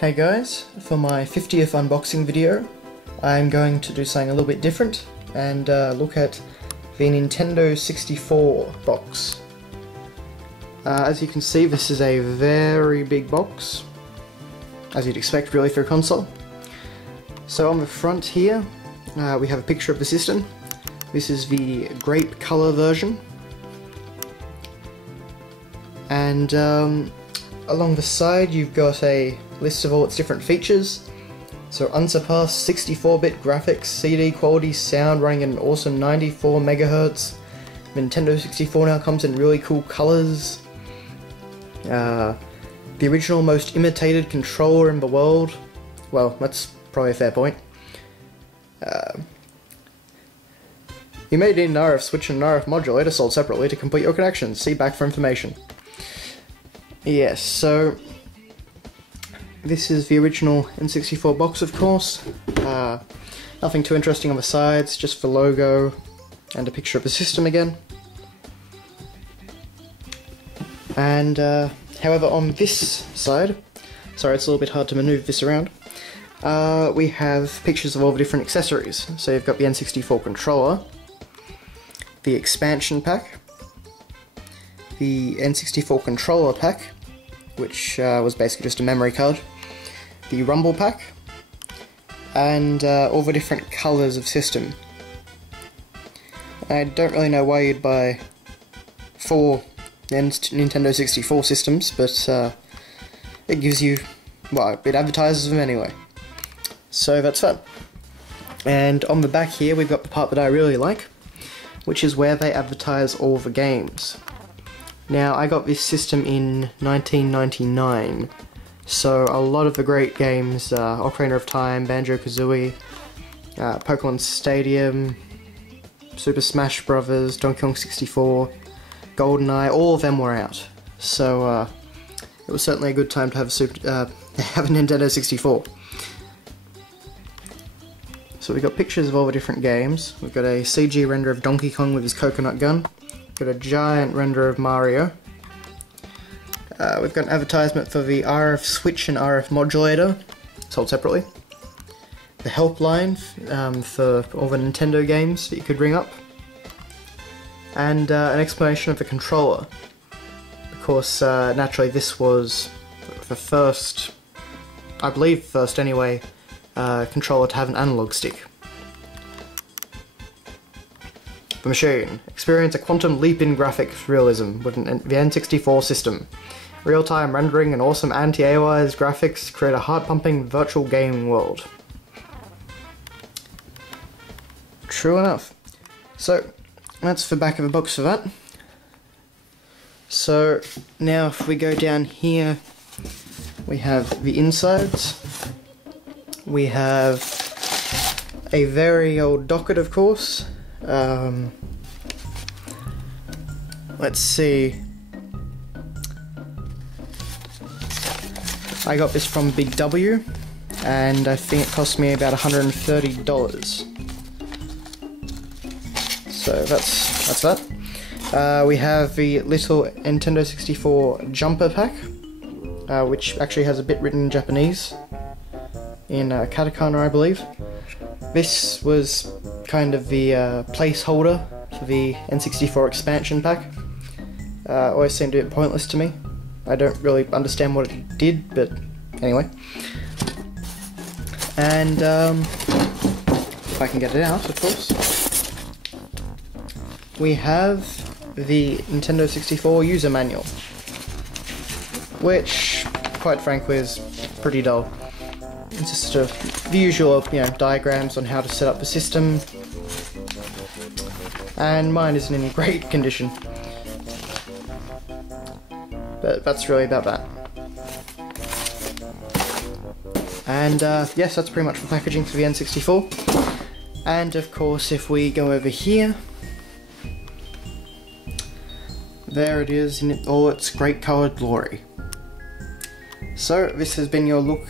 Hey guys, for my 50th unboxing video I'm going to do something a little bit different and look at the Nintendo 64 box. As you can see, this is a very big box, as you'd expect really for a console. So on the front here we have a picture of the system. This is the grape colour version, and along the side you've got a list of all its different features. So unsurpassed 64-bit graphics, CD quality sound running at an awesome 94 MHz. Nintendo 64 now comes in really cool colours. The original most imitated controller in the world. Well, that's probably a fair point. You may need an RF switch and an RF modulator sold separately to complete your connections. See back for information. Yes, so this is the original N64 box, of course. Nothing too interesting on the sides, just the logo and a picture of the system again. And however, on this side, sorry, it's a little bit hard to maneuver this around, we have pictures of all the different accessories. So you've got the N64 controller, the expansion pack, the N64 controller pack, which was basically just a memory card, the rumble pack, and all the different colours of system. I don't really know why you'd buy 4 Nintendo 64 systems, but it gives you, well, it advertises them anyway. So that's fun. And on the back here we've got the part that I really like, which is where they advertise all the games. Now, I got this system in 1999, so a lot of the great games, Ocarina of Time, Banjo-Kazooie, Pokemon Stadium, Super Smash Bros., Donkey Kong 64, GoldenEye, all of them were out. So it was certainly a good time to have have a Nintendo 64. So we've got pictures of all the different games. We've got a CG render of Donkey Kong with his coconut gun. Got a giant render of Mario. We've got an advertisement for the RF switch and RF modulator, sold separately. The helpline for all the Nintendo games that you could ring up. And an explanation of the controller. Of course, naturally this was the first, I believe first anyway, controller to have an analog stick. The machine. Experience a quantum leap in graphics realism with the N64 system. Real-time rendering and awesome anti-aliased graphics create a heart-pumping virtual gaming world. True enough. So, that's the back of the box for that. So, now if we go down here, we have the insides. We have a very old docket, of course. Let's see. I got this from Big W, and I think it cost me about $130. So that's that. We have the little Nintendo 64 jumper pack, which actually has a bit written in Japanese, in katakana, I believe. This was kind of the placeholder for the N64 expansion pack. Always seemed a bit pointless to me. I don't really understand what it did, but anyway. And if I can get it out, of course, we have the Nintendo 64 user manual, which, quite frankly, is pretty dull. It's just the usual, diagrams on how to set up the system, and mine isn't in great condition. But that's really about that. And yes, that's pretty much the packaging for the N64. And of course, if we go over here, there it is in all its great coloured glory. So this has been your look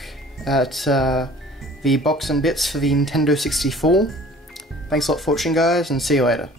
at the box and bits for the Nintendo 64. Thanks a lot for watching, guys, and see you later.